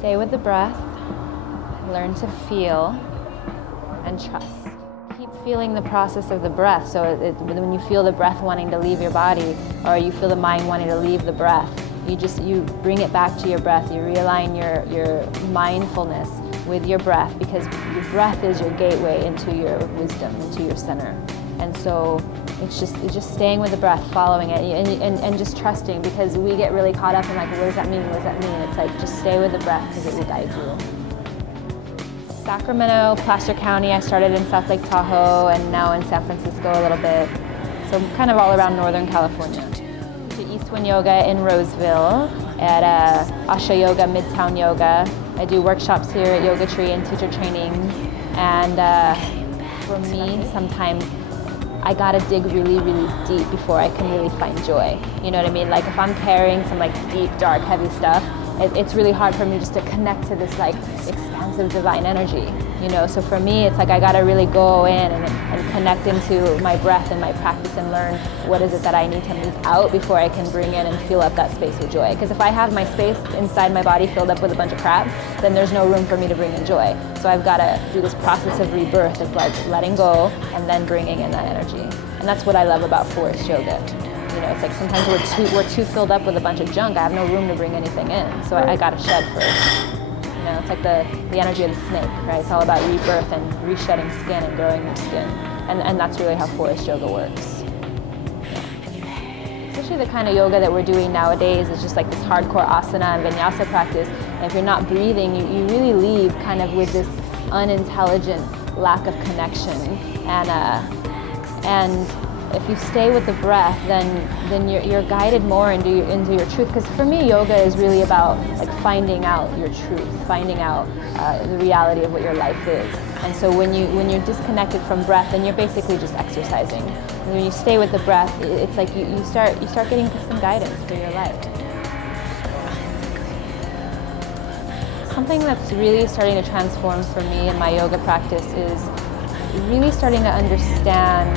Stay with the breath, learn to feel, and trust. Keep feeling the process of the breath. So when you feel the breath wanting to leave your body, or you feel the mind wanting to leave the breath, you bring it back to your breath. You realign your mindfulness with your breath, because your breath is your gateway into your wisdom, into your center. And so it's just staying with the breath, following it, and just trusting, because we get really caught up in like, what does that mean, what does that mean? It's like, just stay with the breath, because it will guide you. Sacramento, Placer County, I started in South Lake Tahoe, and now in San Francisco a little bit. So kind of all around Northern California. To East Wind Yoga in Roseville, at Asha Yoga, Midtown Yoga. I do workshops here at Yoga Tree and teacher trainings. And for me, sometimes I gotta dig really, really deep before I can really find joy. You know what I mean? Like if I'm carrying some like deep, dark, heavy stuff, it's really hard for me just to connect to this like expansive divine energy. You know, so for me, it's like I gotta really go in and connect into my breath and my practice and learn what is it that I need to move out before I can bring in and fill up that space with joy. Because if I have my space inside my body filled up with a bunch of crap, then there's no room for me to bring in joy. So I've gotta do this process of rebirth, of like letting go and then bringing in that energy. And that's what I love about Forrest Yoga. You know, it's like sometimes we're too filled up with a bunch of junk. I have no room to bring anything in, so I gotta shed first. You know, it's like the energy of the snake, right? It's all about rebirth and reshedding skin and growing new skin. And that's really how Forrest Yoga works. Especially the kind of yoga that we're doing nowadays is just like this hardcore asana and vinyasa practice. And if you're not breathing, you really leave kind of with this unintelligent lack of connection. And if you stay with the breath, then you're guided more into your truth. Because for me, yoga is really about like finding out your truth, finding out the reality of what your life is. And so when you're disconnected from breath, then you're basically just exercising. And when you stay with the breath, it's like you start getting some guidance for your life. Something that's really starting to transform for me in my yoga practice is really starting to understand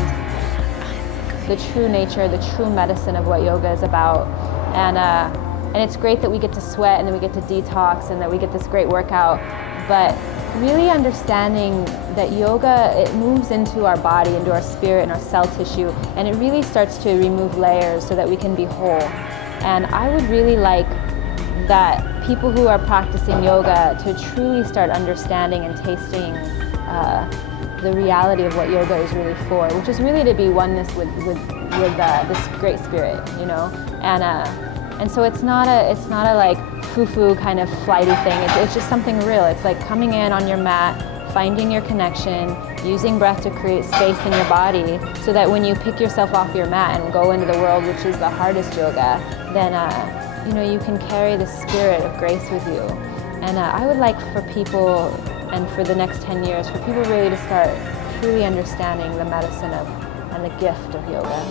the true nature, the true medicine of what yoga is about. And it's great that we get to sweat and then we get to detox and that we get this great workout, but really understanding that yoga, it moves into our body, into our spirit and our cell tissue, and it really starts to remove layers so that we can be whole. And I would really like that people who are practicing yoga to truly start understanding and tasting the reality of what yoga is really for, which is really to be oneness with this great spirit, you know. And so it's not a like foo-foo kind of flighty thing. It's just something real. It's like coming in on your mat, finding your connection, using breath to create space in your body, so that when you pick yourself off your mat and go into the world, which is the hardest yoga, then you know, you can carry the spirit of grace with you. And I would like for people, and for the next 10 years, for people really to start truly understanding the medicine of and the gift of yoga.